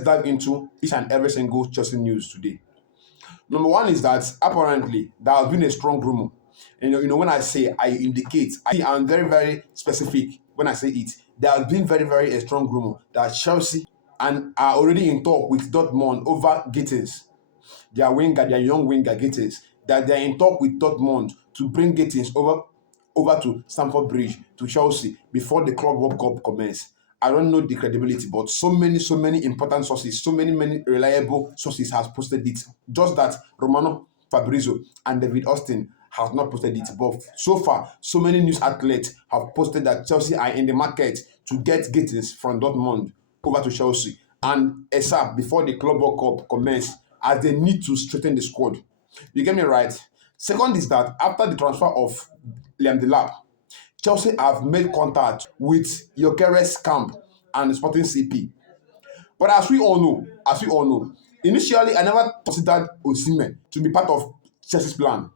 Dive into each and every single Chelsea news today. Number one is that apparently there has been a strong rumor. When I say I indicate, I'm very, very specific when I say it. There has been very, very a strong rumor that Chelsea and are already in talk with Dortmund over Gittins, their young winger Gittins, that they're in talk with Dortmund to bring Gittins over to Stamford Bridge to Chelsea before the Club World Cup commence. I don't know the credibility, but so many important sources, many reliable sources has posted it. Just that Romano Fabrizio and David Austin has not posted it. But so far, so many news outlets have posted that Chelsea are in the market to get Gittins from Dortmund over to Chelsea and ASAP before the Club World Cup commence, as they need to strengthen the squad. You get me right? Second is that after the transfer of Liam Delap, Chelsea have made contact with Gyökeres camp and Sporting CP. But as we all know, initially I never considered Osihmen to be part of Chelsea's plan.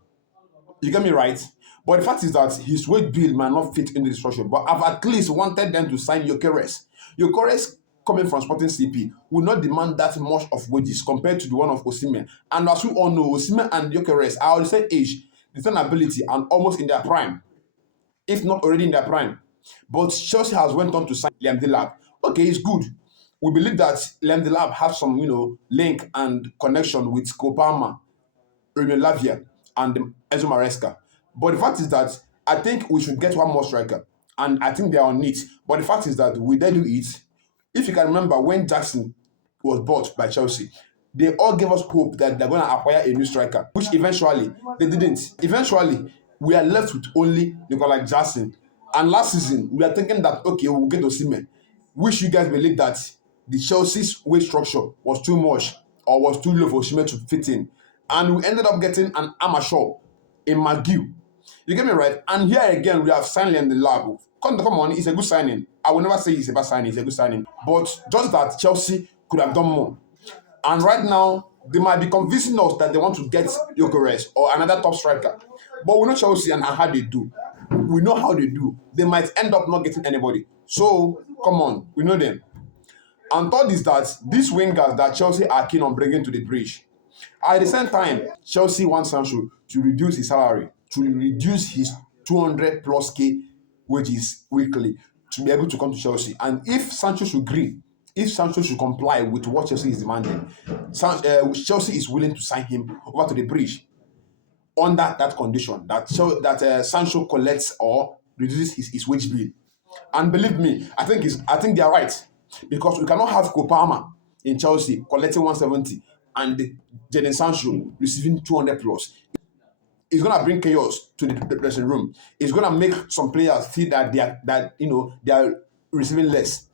You get me right? But the fact is that his wage bill might not fit in the structure. But I've at least wanted them to sign Gyökeres. Gyökeres coming from Sporting CP will not demand that much of wages compared to the one of Osihmen. And as we all know, Osihmen and Gyökeres are the same age, the same ability, and almost in their prime, if not already in their prime. But Chelsea has went on to sign Liam Delap. Okay, it's good. We believe that Liam Delap has some, link and connection with Kopama, Remy Lavia, and Enzo Maresca. But the fact is that I think we should get one more striker, and I think they are on it. But the fact is that we then do it. If you can remember when Jackson was bought by Chelsea, they all gave us hope that they're going to acquire a new striker, which eventually they didn't. Eventually, we are left with only Nicolas Jackson. And last season, we are thinking that, okay, we'll get Osihmen, which you guys believe that the Chelsea's wage structure was too much or was too low for Osihmen to fit in. And we ended up getting an amateur in McGill. You get me right? And here again, we have signed in the lab. Come on, it's a good signing. I will never say it's a bad signing, it's a good signing. But just that Chelsea could have done more. And right now, they might be convincing us that they want to get Gyökeres or another top striker. But we know Chelsea and how they do. We know how they do. They might end up not getting anybody. So, come on, we know them. And third is that these wingers that Chelsea are keen on bringing to the bridge. At the same time, Chelsea wants Sancho to reduce his salary, to reduce his 200 plus K wages weekly to be able to come to Chelsea. And if Sancho should agree, if Sancho should comply with what Chelsea is demanding, Chelsea is willing to sign him over to the bridge under that condition that Sancho collects or reduces his wage bill. And believe me, I think they are right, because we cannot have Kopama in Chelsea collecting 170 and Jadon Sancho receiving 200 plus. It's gonna bring chaos to the dressing room. It's gonna make some players feel that they are receiving less.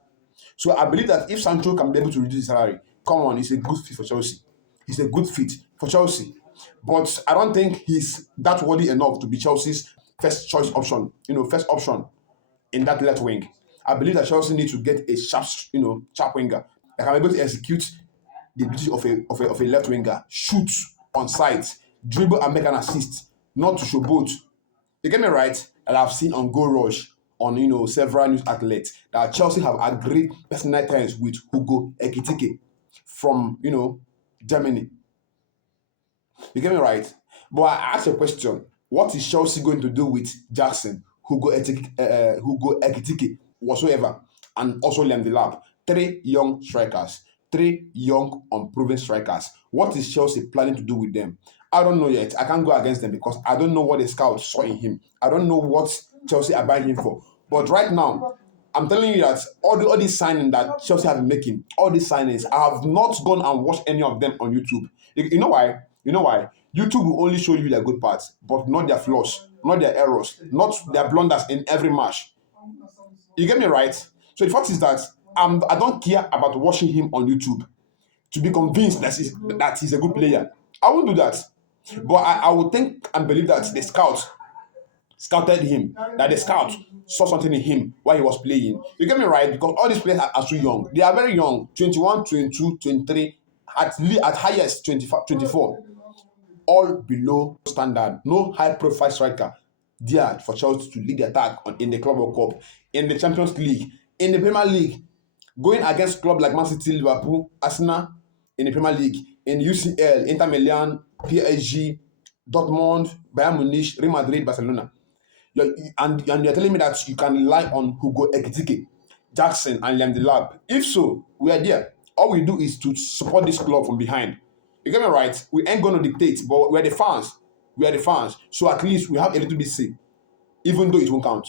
So I believe that if Sancho can be able to reduce his salary, come on, he's a good fit for Chelsea. He's a good fit for Chelsea. But I don't think he's that worthy enough to be Chelsea's first choice option, first option in that left wing. I believe that Chelsea needs to get a sharp winger that can be able to execute the duty of a left winger, shoot on sight, dribble and make an assist, not to showboat. You get me right? And I've seen on Go Rush on several news outlets that Chelsea have agreed personal terms with Hugo Ekitike from Germany. You get me right? But I ask a question: what is Chelsea going to do with Jackson, Hugo Ekitike, whatsoever, and also Liam Delap? Three young strikers, three young unproven strikers. What is Chelsea planning to do with them? I don't know yet. I can't go against them because I don't know what the scouts saw in him. I don't know what Chelsea are buying him for. But right now, I'm telling you that all these signings that Chelsea have been making, all these signings, I have not gone and watched any of them on YouTube. You know why? You know why? YouTube will only show you their good parts, but not their flaws, not their errors, not their blunders in every match. You get me right? So the fact is that I don't care about watching him on YouTube to be convinced that he's a good player. I won't do that. But I would think and believe that the scouts scouted him, that the scout saw something in him while he was playing. You get me right? Because all these players are too young. They are very young, 21, 22, 23, at highest 25, 24. All below standard. No high-profile striker there for Chelsea to lead the attack in the Club World Cup, in the Champions League, in the Premier League. going against clubs like Man City, Liverpool, Arsenal in the Premier League, in UCL, Inter Milan, PSG, Dortmund, Bayern Munich, Real Madrid, Barcelona. And you're telling me that you can rely on Hugo Ekitike, Jackson, and Delap. If so, we are there. All we do is to support this club from behind. You get me right? We ain't gonna dictate, but we're the fans. We are the fans. So at least we have a little bit say, even though it won't count.